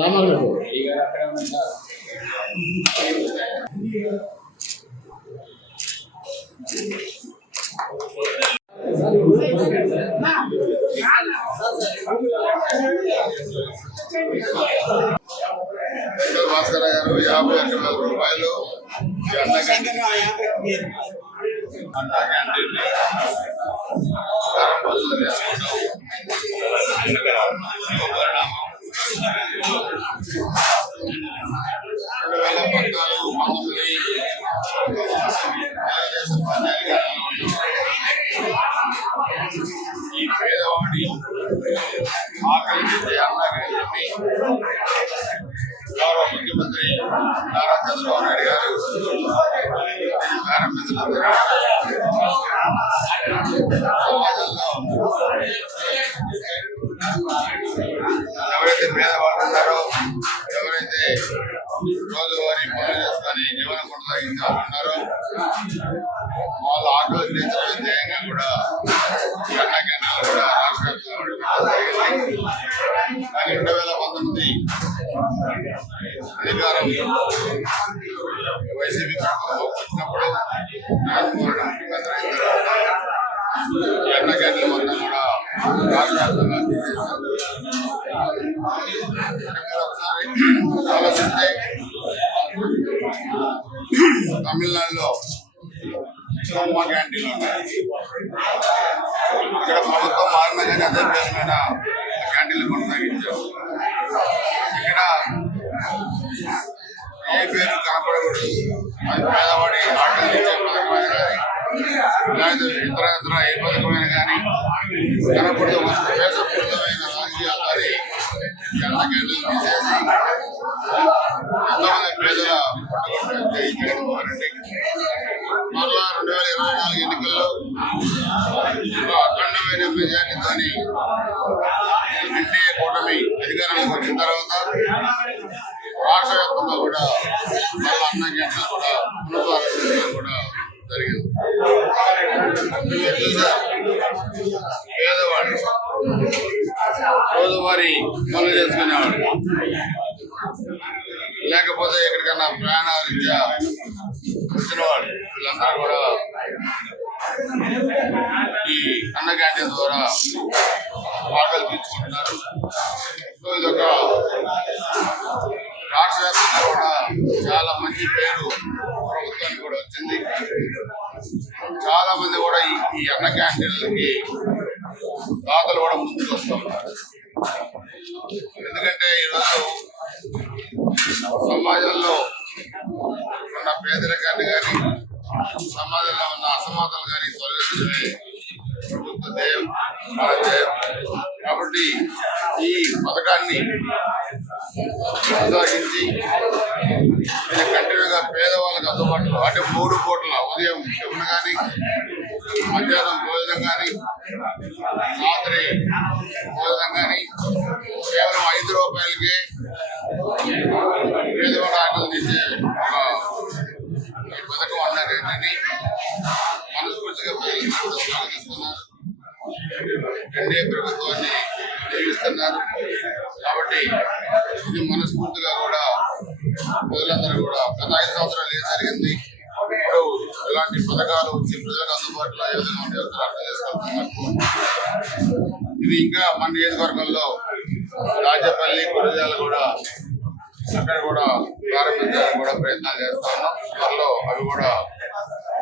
రామాగలకు భాస్కర్ గారు 51,000 రూపాయలు ఈ పేదవాడి ఆకలి అన్నగారిని గౌరవ ముఖ్యమంత్రి నారా చంద్రబాబు నాయుడు గారు ప్రారంభించడం సమాజంలో ఎవరైతే పేదవాళ్ళు ఉన్నారో, ఎవరైతే రోజువారీ పనులు చేసుకొని జీవనం కొనసాగించాలన్నారో వాళ్ళ ఆటలు తీర్చడం ధ్యేయంగా కూడా ఈ అన్న కేంద్రాలు కూడా రాష్ట్ర కానీ 2019 అధికారం వైసీపీ వచ్చినప్పుడు జగన్మోహన్ ముఖ్యమంత్రి అయిన తర్వాత ఈ అన్న కేంద్రం మొత్తం కూడా రాష్ట్ర వ్యాప్తంగా ఆలోచిస్తే తమిళనాడులో అమ్మ క్యాంటీన్లు ఉన్నాయి. ఇక్కడ ప్రభుత్వం మారినా కానీ అదే పేరు మీద క్యాంటీన్లు కొనసాగించారు. ఇక్కడ ఏ పేరు కనపడకూడదు, అది పేదవాడి ఆటలు ఇచ్చే పథకమైన కానీ లేదా ఇతర ఏ పథకమైన కానీ కనపడదు. దేశపూర్తమైన రాజకీయాలు కానీ అన్న క్యాంటీన్లు తీసేసి ఎంతోమంది పేదల జగన్మోహన్ రెడ్డి మరలా 2024 ఎన్నికల్లో అఖండమైన మెజార్టీతో ఎన్డీఏ కూటమి అధికారంలోకి వచ్చిన తర్వాత రాష్ట్ర వ్యాప్తంగా కూడా మళ్ళీ అన్న క్యాంటీన్లు కూడా పునఃప్రారంభించడం కూడా జరిగింది. పేదవాడు రోజువారీ పనులు చేసుకునేవాడు, లేకపోతే ఎక్కడికన్నా ప్రయాణాల రీత్యా వచ్చినవాడు, వీళ్ళందరూ కూడా ఈ అన్న క్యాంటీన్ ద్వారా ఆటలు తీర్చుకుంటున్నారు. సో ఇదొక రాష్ట్ర వ్యాప్తంగా కూడా చాలా మంచి పేరు ప్రభుత్వానికి కూడా వచ్చింది. చాలా మంది కూడా ఈ అన్న క్యాంటీన్లకి దాతలు కూడా ముందుకు వస్తూ ఉన్నారు. ఎందుకంటే ఈరోజు సమాజంలో ఉన్న పేదరికాన్ని కానీ సమాజంలో ఉన్న అసమానతలు కానీ తొలగించడమే ప్రభుత్వ ధ్యేయం, మన ధ్యేయం. కాబట్టి ఈ పథకాన్ని కొనసాగించి కంటిన్యూగా పేదవాళ్ళకి అందుబాటులో అంటే 3 పూటల ఉదయం టిఫిన్ కానీ, మధ్యాహ్నం భోజనం కానీ, రాత్రి భోజనం కానీ కేవలం 5 రూపాయలకే పేదవాడ ఆటలు తీసే ఈ పథకం అన్నారేంటని మనస్ఫూర్తిగా ప్రజలందరూ స్వాగతిస్తున్నారు. ఎన్డీఏ ప్రభుత్వాన్ని జీవిస్తున్నారు. కాబట్టి ఇది మనస్ఫూర్తిగా కూడా ప్రజలందరూ కూడా గత 5 సంవత్సరాలు ఏం జరిగింది, ఇప్పుడు ఇలాంటి పథకాలు వచ్చి ప్రజలకు అందుబాటులో ఏ విధంగా ఉండే అర్థం చేసుకుంటున్నారు. ఇది ఇంకా మన నియోజకవర్గంలో రాజపల్లి, గురజాల కూడా అక్కడ కూడా ప్రారంభించాలని కూడా ప్రయత్నాలు చేస్తా ఉన్నాం. త్వరలో అవి కూడా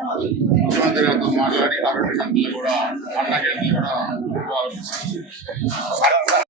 ముఖ్యమంత్రి గారితో మాట్లాడి 2 గంటలు కూడా అన్న కేంద్రాలు కూడా ప్రారంభిస్తాం.